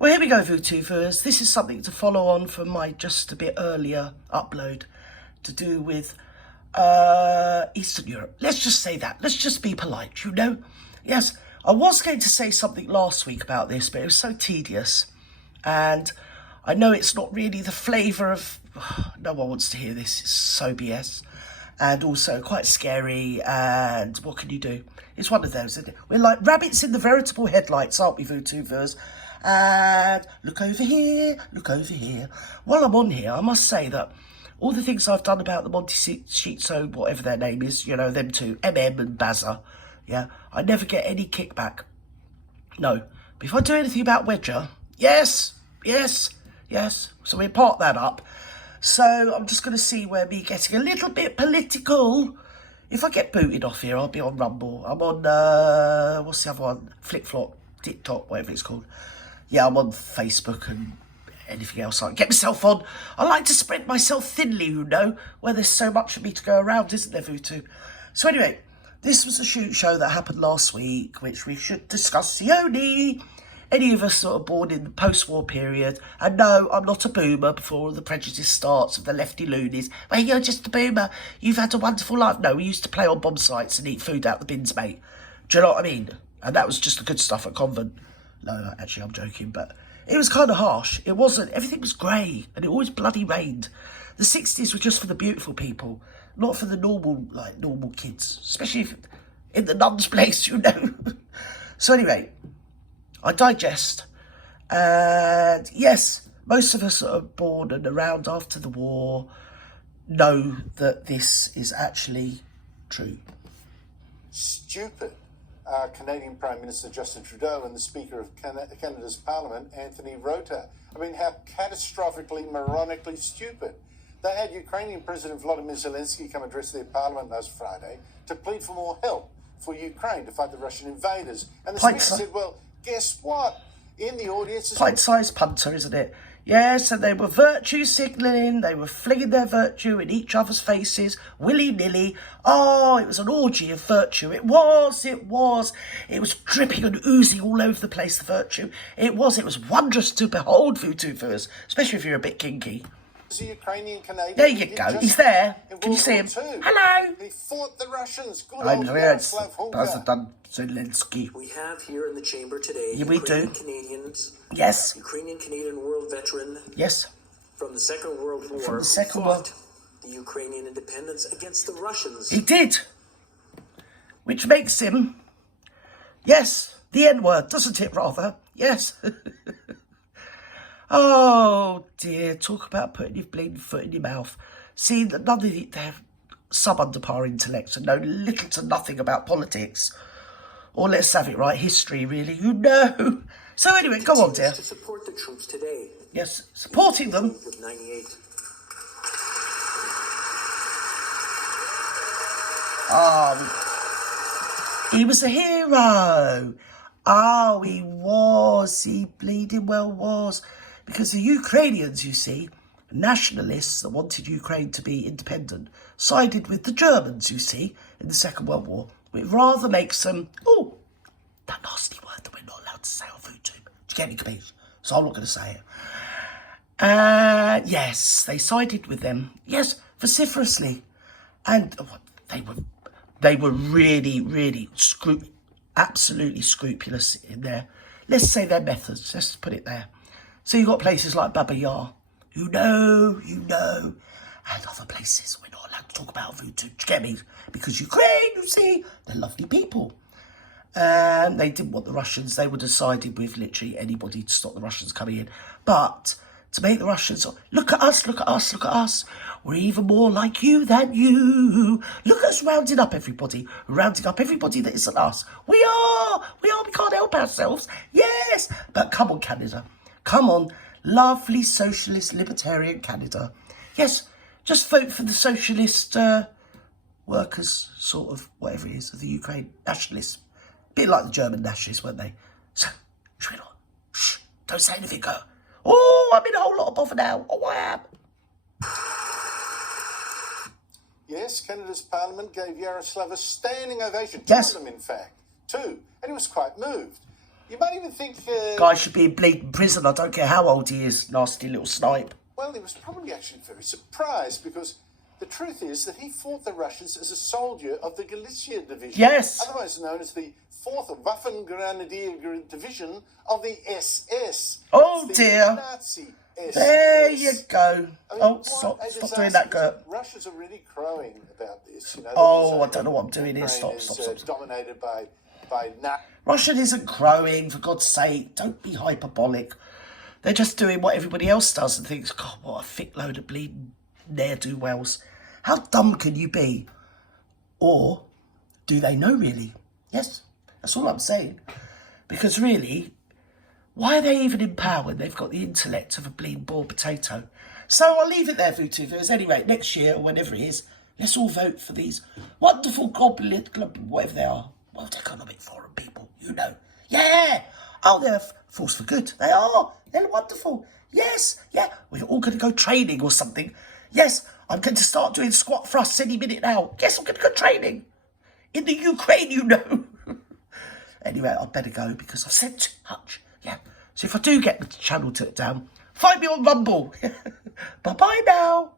Well, here we go, VTubers. This is something to follow on from my just a bit earlier upload to do with Eastern Europe. Let's just say that. Let's just be polite, you know? Yes, I was going to say something last week about this, but it was so tedious. And I know it's not really the flavour of... no one wants to hear this. It's so BS. And also quite scary. And what can you do? It's one of those, isn't it? We're like rabbits in the veritable headlights, aren't we, VTubers? And look over here, look over here. While I'm on here, I must say that all the things I've done about the Montecito, whatever their name is, you know, them two, MM and Bazza, yeah, I never get any kickback. No. But if I do anything about Wedger, yes. So we park that up. So I'm just going to see where me getting a little bit political. If I get booted off here, I'll be on Rumble. I'm on, what's the other one? Flip-flop, TikTok, whatever it's called. Yeah, I'm on Facebook and anything else I can get myself on. I like to spread myself thinly, you know, where there's so much for me to go around, isn't there, Vutu? So anyway, this was a shoot show that happened last week, which we should discuss. The only any of us sort of born in the post-war period, and no, I'm not a boomer before all the prejudice starts of the lefty loonies. Well, you're just a boomer. You've had a wonderful life. No, we used to play on bomb sites and eat food out the bins, mate. Do you know what I mean? And that was just the good stuff at convent. No, actually, I'm joking, but it was kind of harsh. It wasn't. Everything was grey, and it always bloody rained. The 60s were just for the beautiful people, not for the normal kids, especially if in the nun's place, you know. So anyway, I digest. And yes, most of us that are born and around after the war know that this is actually true. Stupid. Canadian Prime Minister Justin Trudeau and the Speaker of Canada's Parliament, Anthony Rota. I mean, how catastrophically, moronically stupid. They had Ukrainian President Volodymyr Zelenskyy come address their parliament last Friday to plead for more help for Ukraine to fight the Russian invaders. And the Speaker said, well, guess what? In the audience... Pint-sized punter, isn't it? Yes, and they were virtue signalling, they were flinging their virtue in each other's faces, willy-nilly. Oh, it was an orgy of virtue. It was. It was dripping and oozing all over the place, the virtue. It was wondrous to behold, VTubers, especially if you're a bit kinky. A Ukrainian Canadian. There you go. He's there. Can you see him? Hello. He fought the Russians. Good I old know. Yaroslav Zelenskyy. We have here in the chamber today Ukrainian Canadians. Yes. Ukrainian Canadian world veteran. Yes. From the Second World War. From the Second World. The Ukrainian independence against the Russians. He did. Which makes him, yes, the N-word, doesn't it, rather? Yes. Oh, dear. Talk about putting your bleeding foot in your mouth. See, none of they have sub-under par intellect and know little to nothing about politics. Or let's have it right, history, really, you know. So anyway, go on, dear. To support the troops today. Yes, supporting them. Of 98. He was a hero. Oh, he was. He bleeding well was. Because the Ukrainians, you see, nationalists that wanted Ukraine to be independent, sided with the Germans, you see, in the Second World War. It rather makes them, oh, that nasty word that we're not allowed to say on YouTube. Do you get me, Capiche? So I'm not going to say it. Yes, they sided with them. Yes, vociferously. And they were really, absolutely scrupulous in their, let's say their methods. Let's put it there. So you've got places like Baba Yar, you know, and other places we're not allowed to talk about Vutu. Do you get me? Because Ukraine, you see, they're lovely people. And they didn't want the Russians. They would have sided with literally anybody to stop the Russians coming in. But to make the Russians, look at us. We're even more like you than you. Look at us rounding up everybody that isn't us. We are, we can't help ourselves. Yes, but come on, Canada. Come on, lovely socialist libertarian Canada. Yes, just vote for the socialist workers, sort of, whatever it is, of the Ukraine nationalists. A bit like the German nationalists, weren't they? So, shh, don't say anything, girl. Oh, I'm in a whole lot of bother now. Oh, I am. Yes, Canada's Parliament gave Yaroslav a standing ovation. Yes. Two of them, in fact. Two. And he was quite moved. You might even think... Guy should be in bleeding prison. I don't care how old he is. Nasty little snipe. Well, he was probably actually very surprised because the truth is that he fought the Russians as a soldier of the Galicia Division. Yes. Otherwise known as the 4th Waffen Grenadier Division of the SS. Oh, It's the dear. Nazi SS. There you go. I mean, Oh, what stop a doing that, disaster. Gert. Russia's already crowing about this. You know, Oh, I don't know what I'm doing here. Ukraine Stop. is dominated by Russian isn't crowing, for God's sake. Don't be hyperbolic. They're just doing what everybody else does and thinks, God, what a thick load of bleeding ne'er-do-wells. How dumb can you be? Or do they know, really? Yes, that's all I'm saying. Because really, why are they even in power when they've got the intellect of a bleeding boiled potato? So I'll leave it there, VTubers. Anyway, next year, or whenever it is, let's all vote for these wonderful whatever they are, World Economic Forum people, you know. Yeah! Oh, they're a force for good. They are. They're wonderful. Yes. Yeah. We're all going to go training or something. Yes. I'm going to start doing squat thrusts any minute now. Yes, I'm going to go training. In the Ukraine, you know. Anyway, I'd better go because I've said too much. Yeah. So if I do get the channel took down, find me on Rumble. Bye-bye now.